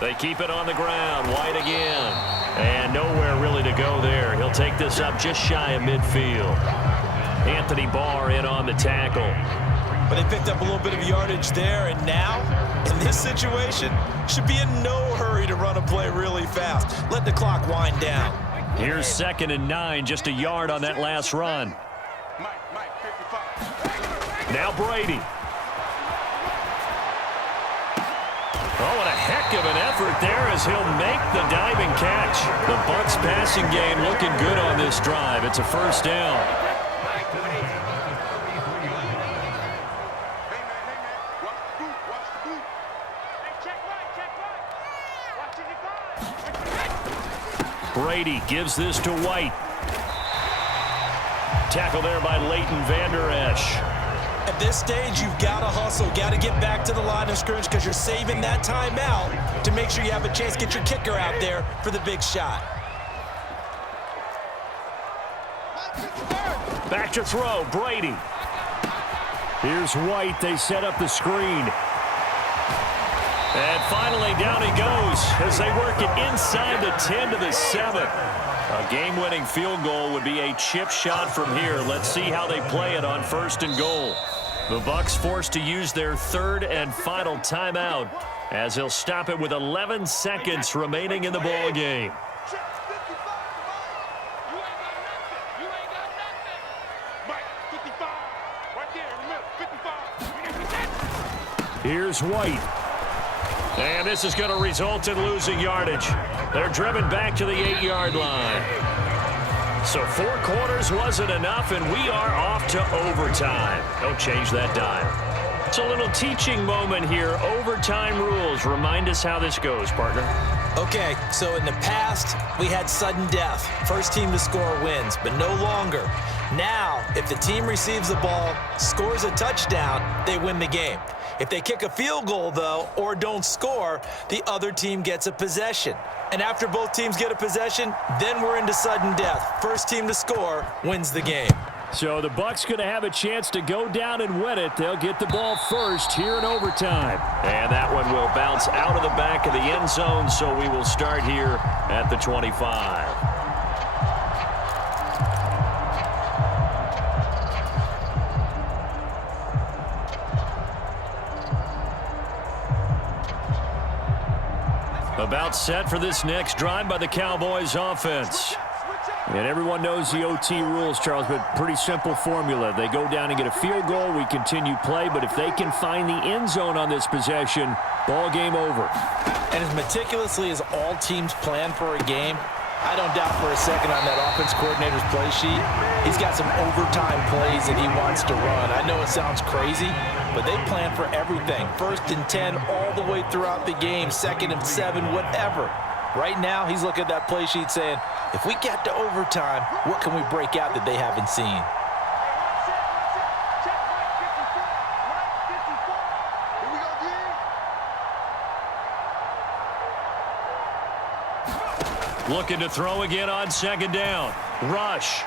They keep it on the ground. White again. And nowhere really to go there. He'll take this up just shy of midfield. Anthony Barr in on the tackle. But they picked up a little bit of yardage there, and now, in this situation, should be in no hurry to run a play really fast. Let the clock wind down. Here's 2nd and 9, just a yard on that last run. Now Brady. Oh, and a heck of an effort there as he'll make the diving catch. The Bucs passing game looking good on this drive. It's a first down. Brady gives this to White. Tackle there by Leighton Vander Esch. At this stage, you've got to hustle, got to get back to the line of scrimmage because you're saving that timeout to make sure you have a chance to get your kicker out there for the big shot. Back to throw, Brady. Here's White. They set up the screen. And finally, down he goes as they work it inside the 10 to the 7. A game-winning field goal would be a chip shot from here. Let's see how they play it on 1st and goal. The Bucs forced to use their 3rd and final timeout as he'll stop it with 11 seconds remaining in the ball game. Here's White. And this is going to result in losing yardage. They're driven back to the 8-yard line. So 4 quarters wasn't enough, and we are off to overtime. Don't change that dial. It's a little teaching moment here. Overtime rules. Remind us how this goes, partner. Okay, so in the past, we had sudden death. First team to score wins, but no longer. Now, if the team receives the ball, scores a touchdown, they win the game. If they kick a field goal, though, or don't score, the other team gets a possession. And after both teams get a possession, then we're into sudden death. First team to score wins the game. So the Bucs going to have a chance to go down and win it. They'll get the ball first here in overtime. And that one will bounce out of the back of the end zone, so we will start here at the 25. About set for this next drive by the Cowboys offense. And everyone knows the OT rules, Charles, but pretty simple formula. They go down and get a field goal, we continue play, but if they can find the end zone on this possession, ball game over. And as meticulously as all teams plan for a game, I don't doubt for a second on that offense coordinator's play sheet, he's got some overtime plays that he wants to run. I know it sounds crazy, but they plan for everything. 1st and 10 all the way throughout the game, 2nd and 7, whatever. Right now, he's looking at that play sheet saying, if we get to overtime, what can we break out that they haven't seen? Looking to throw again on 2nd down. Rush.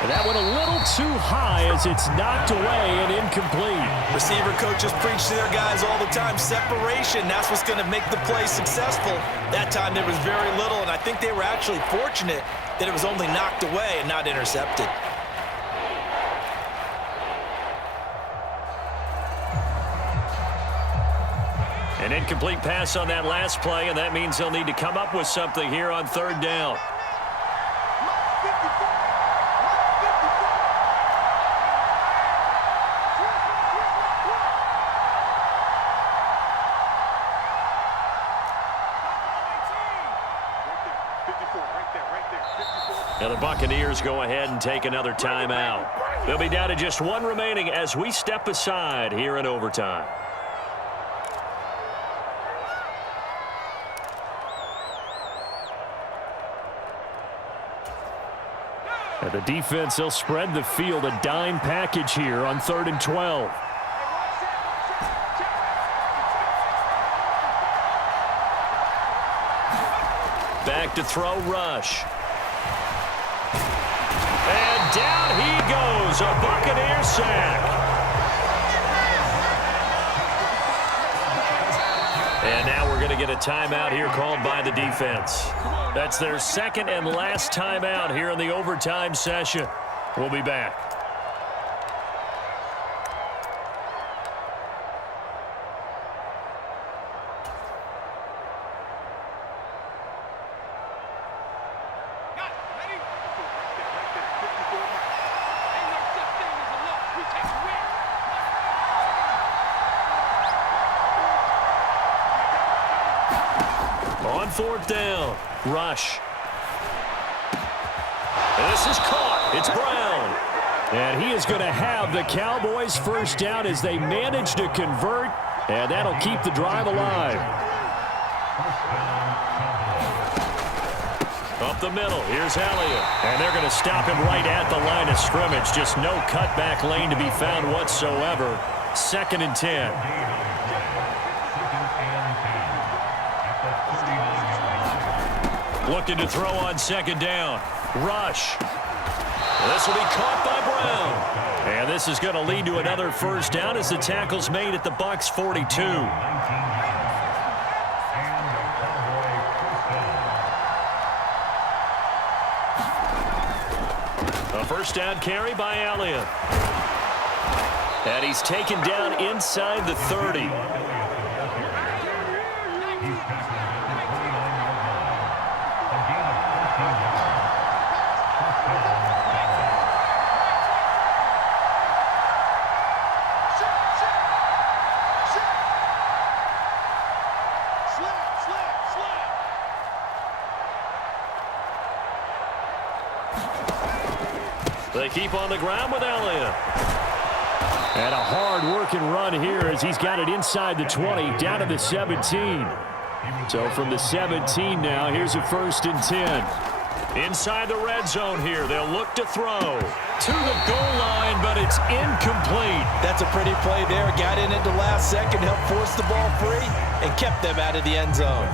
And that went a little too high as it's knocked away and incomplete. Receiver coaches preach to their guys all the time. Separation, that's what's going to make the play successful. That time there was very little, and I think they were actually fortunate that it was only knocked away and not intercepted. An incomplete pass on that last play, and that means they'll need to come up with something here on 3rd down. Now the Buccaneers go ahead and take another timeout. They'll be down to just 1 remaining as we step aside here in overtime. And the defense, they'll spread the field, a dime package here on 3rd and 12. Back to throw, Rush. And down he goes, a Buccaneer sack. And now we're going going to get a timeout here called by the defense. That's their second and last timeout here in the overtime session. We'll be back. On fourth down, rush. This is caught. It's Brown. And he is going to have the Cowboys first down as they manage to convert, and that'll keep the drive alive. Up the middle, here's Elliott. And they're going to stop him right at the line of scrimmage. Just no cutback lane to be found whatsoever. 2nd and 10. Looking to throw on 2nd down. Rush. This will be caught by Brown. And this is going to lead to another first down as the tackle's made at the Bucs 42. A first down carry by Elliott. And he's taken down inside the 30. They keep on the ground with Elliott. And a hard-working run here as he's got it inside the 20, down to the 17. So from the 17 now, here's a 1st and 10. Inside the red zone here, they'll look to throw. To the goal line, but it's incomplete. That's a pretty play there. Got in at the last second, helped force the ball free, and kept them out of the end zone.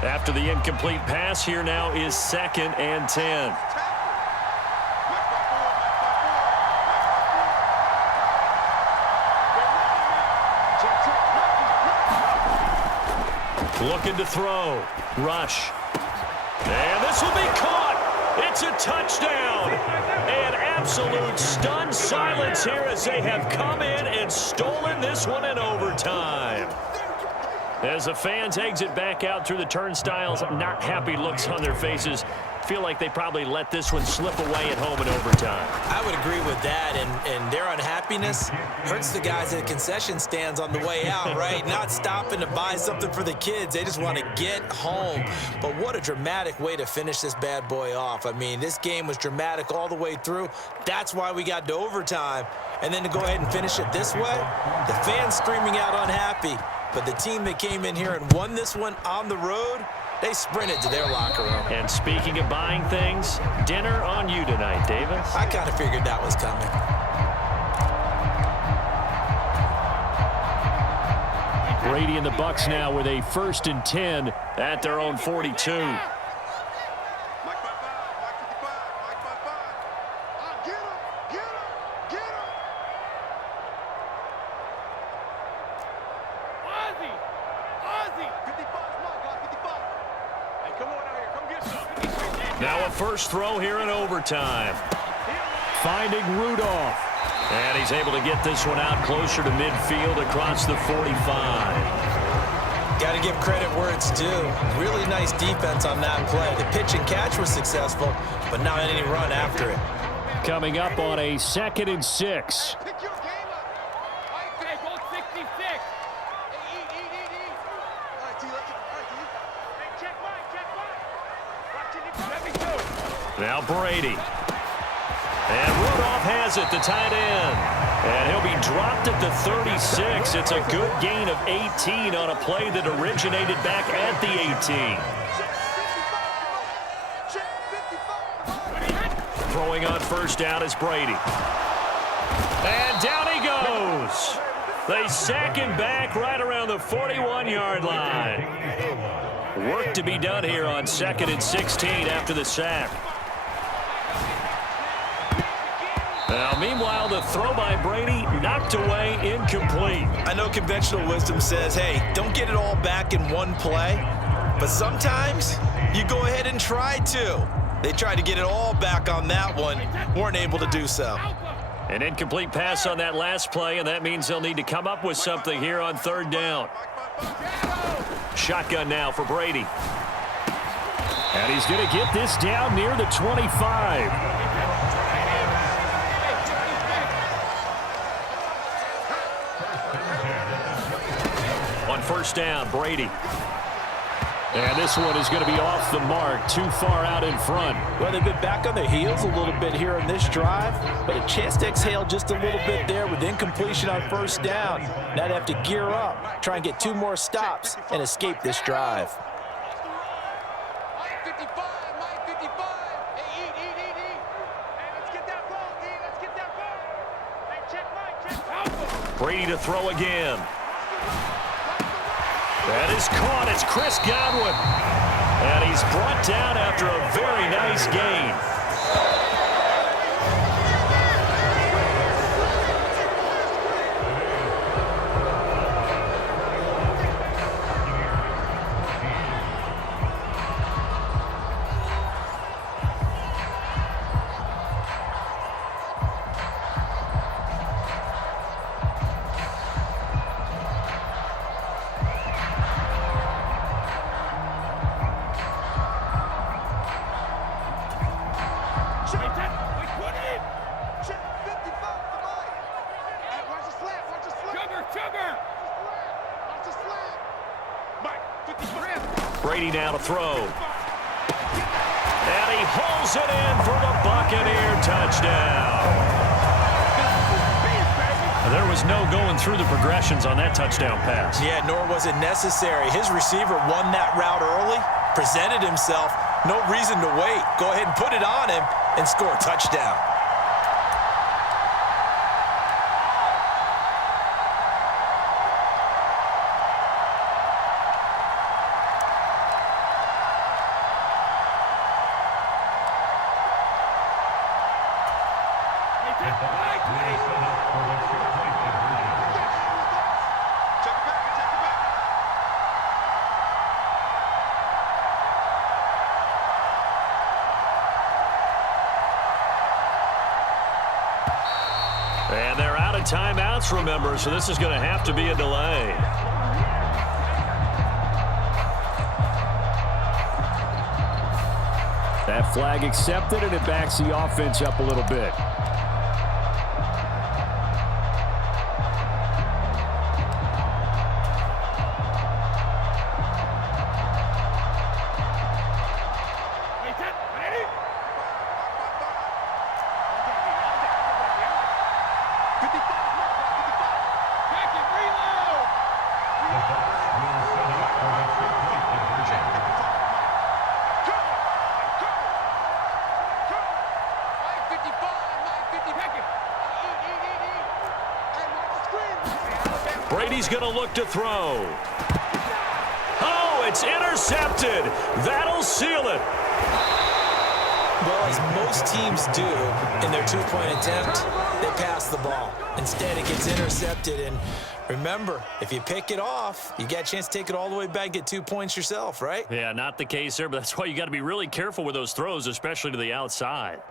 After the incomplete pass, here now is 2nd and 10. Looking to throw. Rush. And this will be caught. It's a touchdown. An absolute stunned silence here as they have come in and stolen this one in overtime. As the fans exit back out through the turnstiles, not happy looks on their faces. Feel like they probably let this one slip away at home in overtime. I would agree with that, and their unhappiness hurts the guys at concession stands on the way out, right? Not stopping to buy something for the kids. They just want to get home. But what a dramatic way to finish this bad boy off. I mean, this game was dramatic all the way through. That's why we got to overtime. And then to go ahead and finish it this way, the fans screaming out unhappy. But the team that came in here and won this one on the road, they sprinted to their locker room. And speaking of buying things, dinner on you tonight, Davis. I kind of figured that was coming. Brady and the Bucs now with a 1st and 10 at their own 42. Now a first throw here in overtime. Finding Rudolph. And he's able to get this one out closer to midfield across the 45. Got to give credit where it's due. Really nice defense on that play. The pitch and catch was successful, but not any run after it. Coming up on a 2nd and 6. Now Brady. And Rudolph has it, the tight end. And he'll be dropped at the 36. It's a good gain of 18 on a play that originated back at the 18. Throwing on first down is Brady. And down he goes. They sack him back right around the 41-yard line. Work to be done here on 2nd and 16 after the sack. Now, meanwhile, the throw by Brady knocked away, incomplete. I know conventional wisdom says, hey, don't get it all back in one play. But sometimes you go ahead and try to. They tried to get it all back on that one. Weren't able to do so. An incomplete pass on that last play, and that means they'll need to come up with something here on third down. Shotgun now for Brady. And he's going to get this down near the 25. On first down, Brady. And this one is going to be off the mark, too far out in front. Well, they've been back on their heels a little bit here in this drive, but a chance to exhale just a little bit there with incompletion on first down. Now they have to gear up, try and get 2 more stops, and escape this drive. Brady to throw again. That is caught. It's Chris Godwin. And he's brought down after a very nice gain. Brady now to throw. And he hauls it in for the Buccaneer touchdown. There was no going through the progressions on that touchdown pass. Yeah, nor was it necessary. His receiver won that route early, presented himself, no reason to wait. Go ahead and put it on him and score a touchdown. And they're out of timeouts, remember, so this is going to have to be a delay. That flag accepted, and it backs the offense up a little bit. Brady's going to look to throw. Oh, it's intercepted. That'll seal it. Well, as most teams do in their 2-point attempt, they pass the ball. Instead, it gets intercepted. And remember, if you pick it off, you got a chance to take it all the way back, get 2 points yourself, right? Yeah, not the case there, but that's why you got to be really careful with those throws, especially to the outside.